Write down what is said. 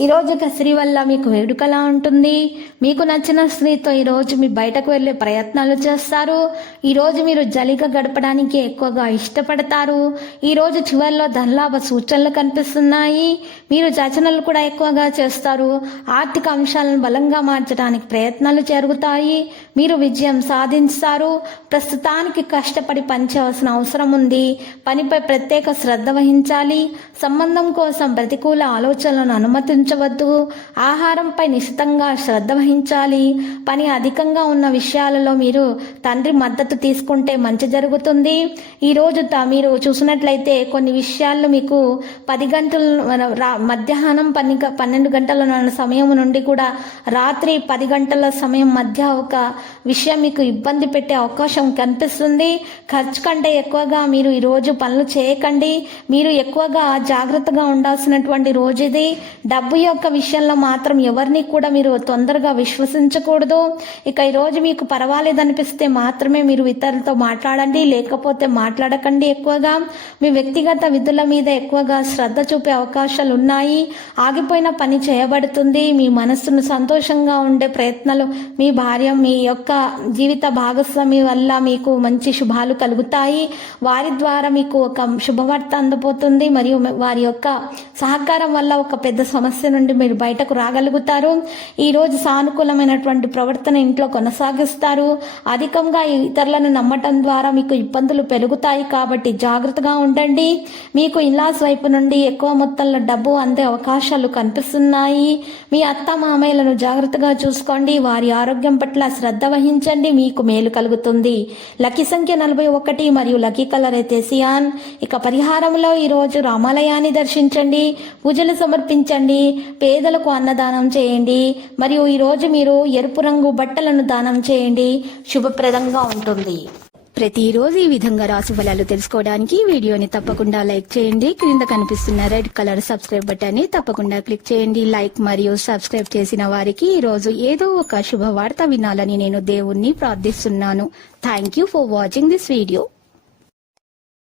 ఈ రోజు ఒక స్త్రీ వల్ల మీకు వేడుకలా ఉంటుంది. మీకు నచ్చిన స్త్రీతో ఈరోజు మీ బయటకు వెళ్ళే ప్రయత్నాలు చేస్తారు. ఈరోజు మీరు జలిగా గడపడానికి ఎక్కువగా ఇష్టపడతారు. ఈరోజు చివరిలో ధనలాభ సూచనలు కనిపిస్తున్నాయి. మీరు రచనలు కూడా ఎక్కువగా చేస్తారు. ఆర్థిక అంశాలను బలంగా మార్చడానికి ప్రయత్నాలు జరుగుతాయి. మీరు విజయం సాధిస్తారు ప్రస్తుతానికి కష్టపడి పనిచేయవలసిన అవసరం ఉంది. పనిపై ప్రత్యేక శ్రద్ధ వహించాలి. సంబంధం కోసం ప్రతికూల ఆలోచనలను అనుమతించవద్దు ఆహారంపై నిశితంగా శ్రద్ధ వహించాలి. పని అధికంగా ఉన్న విషయాలలో మీరు తండ్రి మద్దతు తీసుకుంటే మంచి జరుగుతుంది. ఈ రోజు త- మీరు చూసినట్లయితే కొన్ని విషయాల్లో మీకు పది గంటల మధ్యాహ్నం పన్ని పన్నెండు గంటల సమయం నుండి కూడా రాత్రి పది గంటల సమయం మధ్య ఒక విషయం మీకు ఇబ్బంది పెట్టే అవకాశం కనిపిస్తుంది. ఖర్చు కంటే ఎక్కువగా మీరు ఈరోజు పనులు చేయకండి. మీరు ఎక్కువగా జాగ్రత్తగా ఉండాల్సినటువంటి రోజు ఇది. డబ్బు యొక్క విషయంలో మాత్రం ఎవరిని కూడా మీరు తొందరగా విశ్వసించకూడదు. ఇక ఈరోజు మీకు పర్వాలేదనిపిస్తే మాత్రమే మీరు ఇతరులతో మాట్లాడండి లేకపోతే మాట్లాడకండి ఎక్కువగా. మీ వ్యక్తిగత విధుల మీద ఎక్కువగా శ్రద్ధ చూపే అవకాశాలు ఉన్నాయి. ఆగిపోయిన పని చేయబడుతుంది. మీ మనస్సును సంతోషంగా ఉండే ప్రయత్నాలు మీ భార్య మీ యొక్క జీవిత భాగస్వామి వల్ల మీకు మంచి శుభాలు కలుగుతాయి. వారి ద్వారా మీకు ఒక శుభవార్త అందబోతుంది. మరియు వారి యొక్క సహకారం వల్ల ఒక పెద్ద సమస్య నుండి మీరు బయటకు రాగలుగుతారు. ఈరోజు సానుకూలమైనటువంటి ప్రవర్తన ఇంట్లో కొనసాగిస్తారు. అధికంగా ఇతరులను నమ్మటం ద్వారా మీకు ఇబ్బందులు పెరుగుతాయి కాబట్టి జాగ్రత్తగా ఉండండి. మీకు ఇలాస్ వైపు నుండి ఎక్కువ మొత్తంలో డబ్బు అందే అవకాశాలు కనిపిస్తున్నాయి. మీ అత్త మామయ్యలను జాగ్రత్తగా చూసుకోండి. వారి ఆరోగ్యం పట్ల శ్రద్ధ వహించండి. మీకు మేలు కలుగుతుంది. లక్కీ సంఖ్య నలభై ఒకటి మరియు లక్కీ కలర్ అయితే సియాన్. ఇక పరిహారంలో ఈరోజు రామాలయాన్ని దర్శించండి. పూజలు సమర్పించండి. పేదలకు అన్నదానం చేయండి. మరియు ఈ రోజు మీరు ఎరుపు రంగు బట్టలను దానం చేయండి. శుభప్రదంగా ఉంటుంది. ప్రతిరోజు ఈ విధంగా రాశి ఫలాలు తెలుసుకోవడానికి వీడియోని తప్పకుండా లైక్ చేయండి. క్రింద కనిపిస్తున్న రెడ్ కలర్ సబ్స్క్రైబ్ బటన్ని తప్పకుండా క్లిక్ చేయండి. లైక్ మరియు సబ్స్క్రైబ్ చేసిన వారికి ఈ రోజు ఏదో ఒక శుభవార్త వినాలని నేను దేవుణ్ణి ప్రార్థిస్తున్నాను. Thank you for watching this video